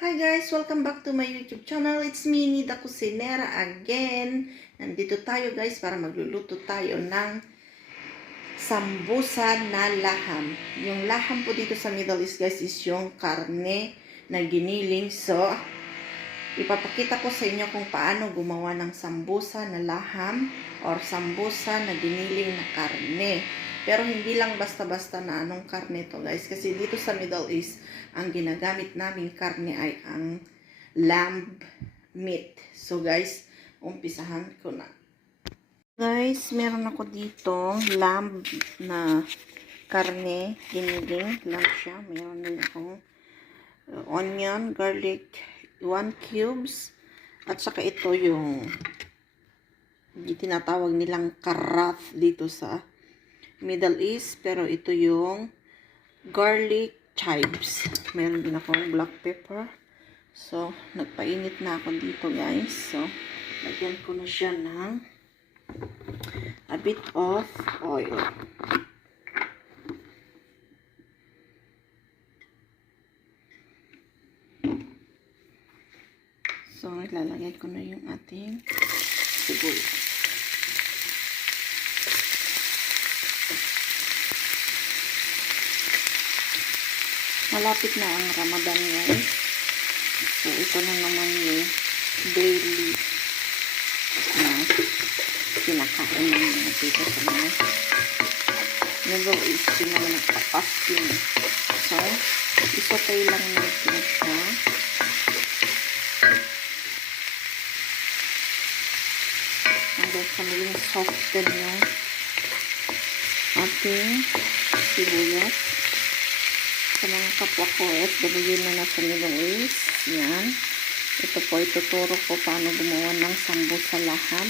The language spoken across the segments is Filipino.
Hi guys! Welcome back to my YouTube channel. It's me, Nida Cusinera again. Nandito tayo guys para magluluto tayo ng sambosa na laham. Yung laham po dito sa Middle East guys is yung karne na giniling. So, ipapakita ko sa inyo kung paano gumawa ng sambosa na laham or sambosa na giniling na karne. Pero hindi lang basta-basta na anong karne to guys. Kasi dito sa Middle East, ang ginagamit namin karne ay ang lamb meat. So guys, umpisahan ko na. Guys, meron ako dito lamb na karne. Giniling lang siya. Meron din akong onion, garlic, 1 cubes. At saka ito yung tinatawag nilang karath dito sa Middle East, pero ito yung garlic chives. Meron din akong black pepper. So, nagpainit na ako dito guys. So, lagyan ko na siya ng a bit of oil. So, ilalagay ko na yung ating sibuyas. Malapit na ang Ramadan guys. So, ito na naman yung daily na kinakain ng mga dito sa mga Middle East. Yung mga nagpa-fasting. So, isotay lang natin siya. Hanggang sa maging soften yung ating sibuyas. Sa mga kapwa ko, FW na nasa Middle East, yan. Ito po, ituturo ko paano gumawa ng sambosa laham.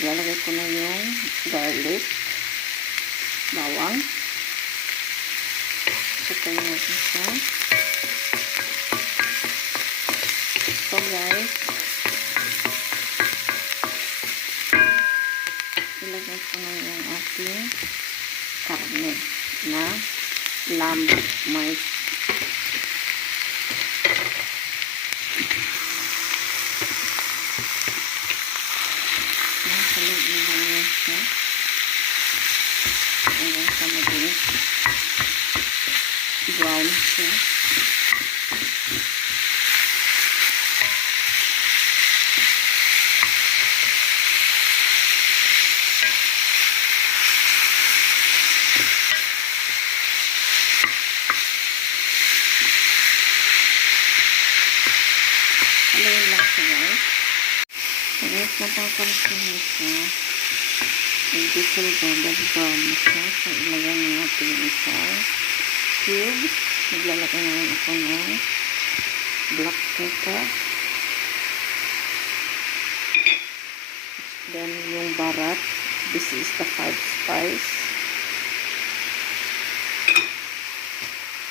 Ilalagay ko na yung garlic, bawang. Sutay natin siya. So guys, ilagay ko na yung ating karne na lamb meat. Nasaluin na niya siya hanggang sa maging brown siya. Haluin lang siya guys. Tapos napapansin mo siya. Nag-diesel brown na siya. So ilagay na natin yung isang cube. Naglalagay naman ako ng black pepper. Then yung barat. This is the 5 spice.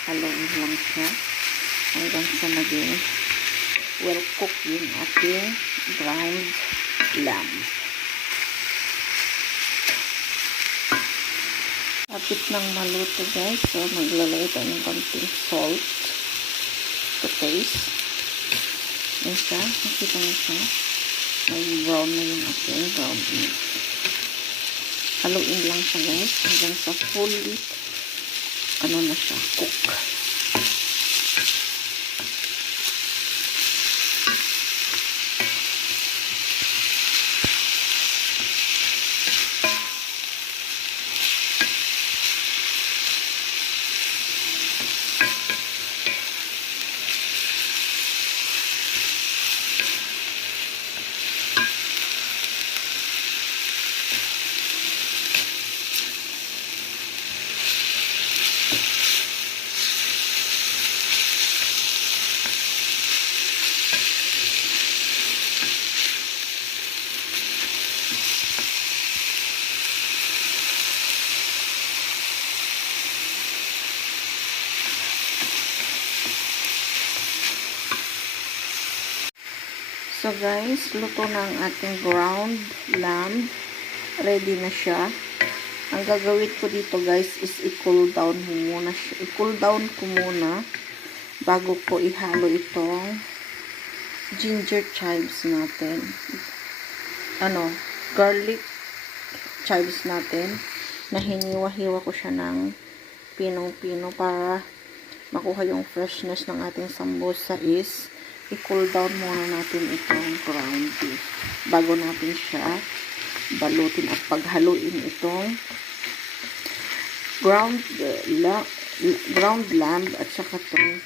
Haluin lang siya hanggang sa maging well cooked yung ating ground lamb. Kapit ng maluto guys, so maglalagay tayo ng konting salt to taste. Yan siya, nakita nyo siya, may brown na yung ating ground meat. Haluin lang siya guys hanggang sa fully ano na siya, cook. So guys, luto na ang ating ground lamb. Ready na siya. Ang gagawin ko dito guys is i-cool down ko muna bago ko ihalo itong ginger chives natin. Garlic chives natin na hiniwa-hiwa ko siya ng pinong-pino para makuha yung freshness ng ating sambosa is i-cool down muna natin itong ground beef bago natin siya balutin at paghaluin itong ground lamb at saka itong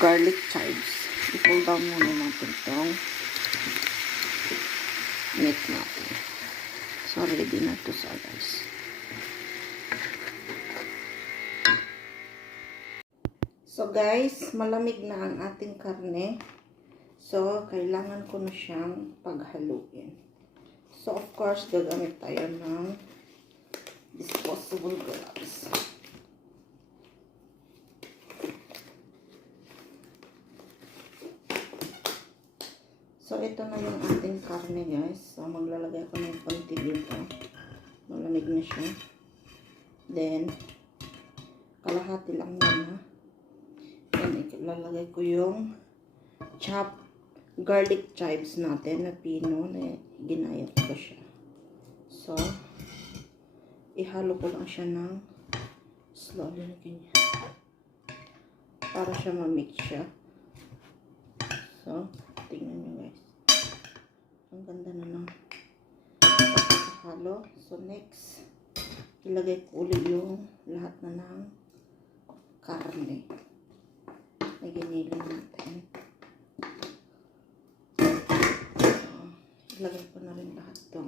garlic chives. I-cool down muna natin itong meat natin. So, ready na to sa guys. So, guys, malamig na ang ating karne. So, kailangan ko na siyang paghaluin. So, of course, gagamit tayo ng disposable gloves. So, ito na yung ating karne, guys. So, maglalagay ako ng konti dito. Malamig na siya. Then, kalahati lang muna. Then, ilalagay ko yung chopped garlic chives natin na pino na ginayat ko siya. So, ihalo ko lang siya ng slowly na ganyan. Para siya ma-mix siya. So, tingnan nyo guys. Ang ganda na ng pagkakahalo. So, next, ilagay ko ulit yung lahat na ng karne na giniling natin. So, ilagay ko na rin lahat ito.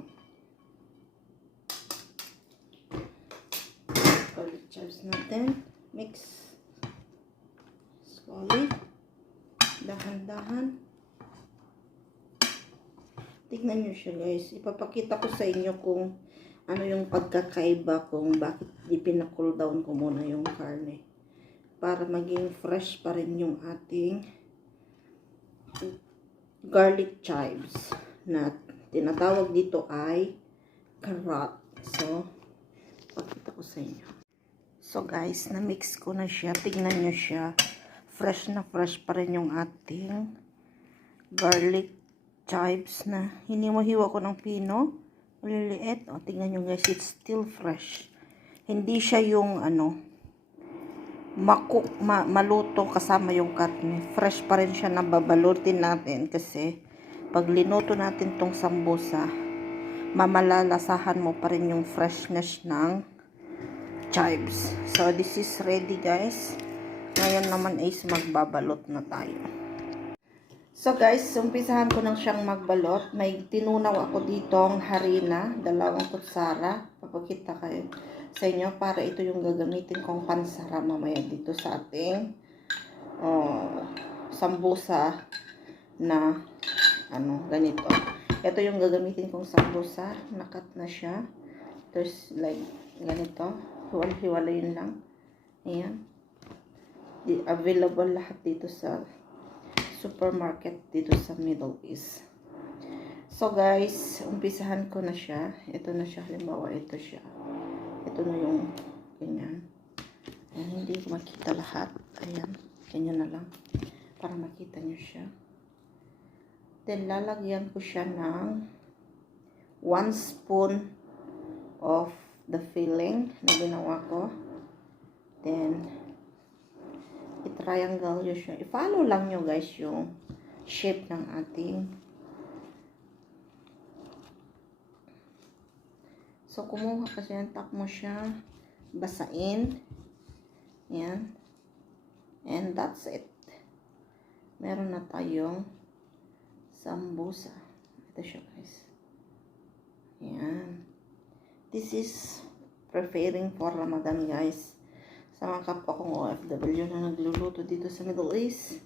Garlic chives natin. Mix. Slowly. Dahan-dahan. Tignan nyo siya guys. Ipapakita ko sa inyo kung ano yung pagkakaiba kung bakit ipina-cool down ko muna yung karne. Para maging fresh pa rin yung ating garlic chives na tinatawag dito ay carrot. So, pakita ko sa inyo. So guys, na-mix ko na siya. Tignan nyo siya. Fresh na fresh pa rin yung ating garlic chives na hiniwa-hiwa ko ng pino. Maliliit. O, tingnan nyo guys, it's still fresh. Hindi siya yung maluto kasama yung karne. Fresh pa rin siya na babalutin natin kasi pag linuto natin tong sambosa, mamalalasahan mo pa rin yung freshness ng chives. So, this is ready guys. Ngayon naman is magbabalot na tayo. So guys, umpisahan ko nang siyang magbalot. May tinunaw ako ditong harina, 2 kutsara. Papakita kayo sa inyo para ito yung gagamitin kong pansara mamaya dito sa ating sambosa na ganito. Ito yung gagamitin kong sambosa. Nakat na siya. There's like ganito. Hiwalay-hiwalayin lang. Ayan. Available lahat dito sa supermarket dito sa Middle East. So guys, umpisahan ko na siya. Ito na siya. Halimbawa, ito siya. Ito na yung ganyan. Ayan, hindi ko makita lahat. Ayan, ganyan na lang. Para makita nyo siya. Then, lalagyan ko siya ng 1 spoon of the filling na ginawa ko. Then, i-triangle nyo siya. I-follow lang nyo guys yung shape ng ating. So, kumuha kasi yan, tap mo siya, basain. Yan. And that's it. Meron na tayong sambosa. Ito siya guys. Yan. This is preparing for Ramadan guys. Sa mga kapwa kong OFW na nagluluto dito sa Middle East.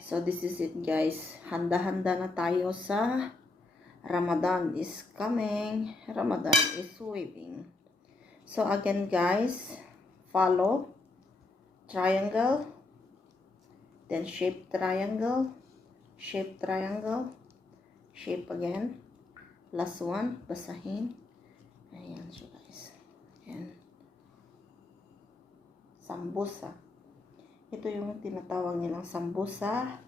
So, this is it guys. Handa-handa na tayo sa Ramadan is coming. Ramadan is waving. So, again guys, follow. Triangle. Then, shape triangle. Shape triangle. Shape again. Last one, basahin. Ayan siya guys. Ayan. Sambosa. Ito yung tinatawag nilang sambosa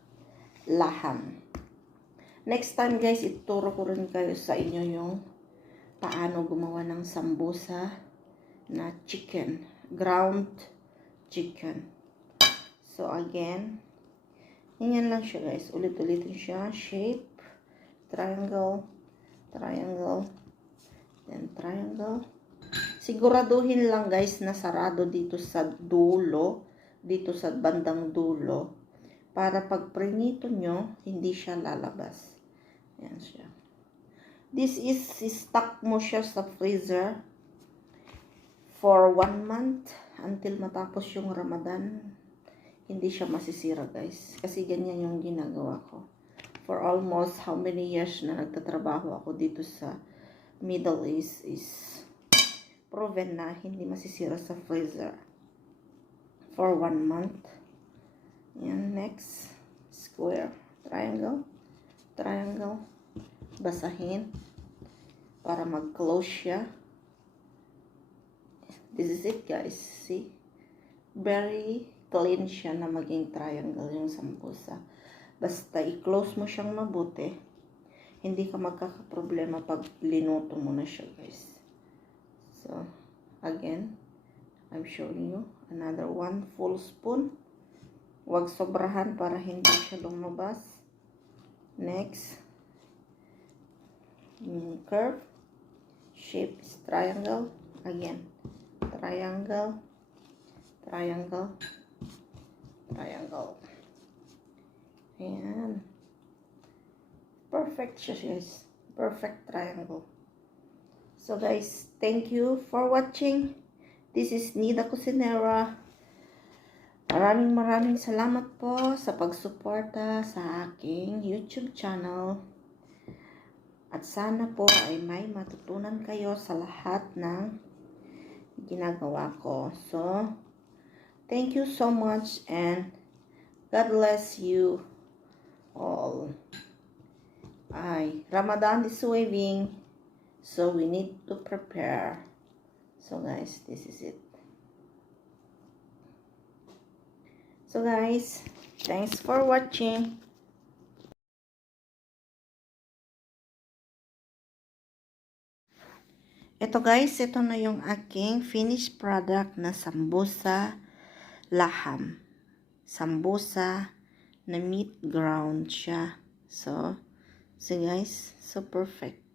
laham. Next time guys, ituro ko rin kayo sa inyo yung paano gumawa ng sambosa na chicken, ground chicken. So again, ganyan lang siya guys. Ulit-ulitin siya. Shape, triangle, triangle, then triangle. Siguraduhin lang guys na sarado dito sa dulo, dito sa bandang dulo, para pag prinito nyo, hindi siya lalabas. Yan siya. This is, stock mo siya sa freezer for 1 month until matapos yung Ramadan. Hindi siya masisira guys. Kasi ganyan yung ginagawa ko. For almost how many years na nagtatrabaho ako dito sa Middle East is proven na hindi masisira sa freezer for 1 month. Yan, next. Square, triangle, triangle. Basahin para mag-close siya. This is it guys. See? Very clean siya na maging triangle yung sambusa. Basta i-close mo siyang mabuti, hindi ka magkakaproblema pag linuto mo na siya guys. So, again, I'm showing you another 1 full spoon. Huwag sobrahan para hindi siya lumabas. Next, curve, shape is triangle. Again, triangle, triangle, triangle. Ayan. Perfect siya guys. Perfect triangle. So guys, thank you for watching. This is Nida Cusinera. Maraming salamat po sa pagsuporta sa aking YouTube channel. At sana po ay may matutunan kayo sa lahat ng ginagawa ko. So, thank you so much and God bless you all. Ramadan is waving, so we need to prepare. So guys, this is it. So guys, thanks for watching. Ito guys, ito na yung aking finished product na sambosa laham. Sambosa na meat ground siya. So guys, so perfect.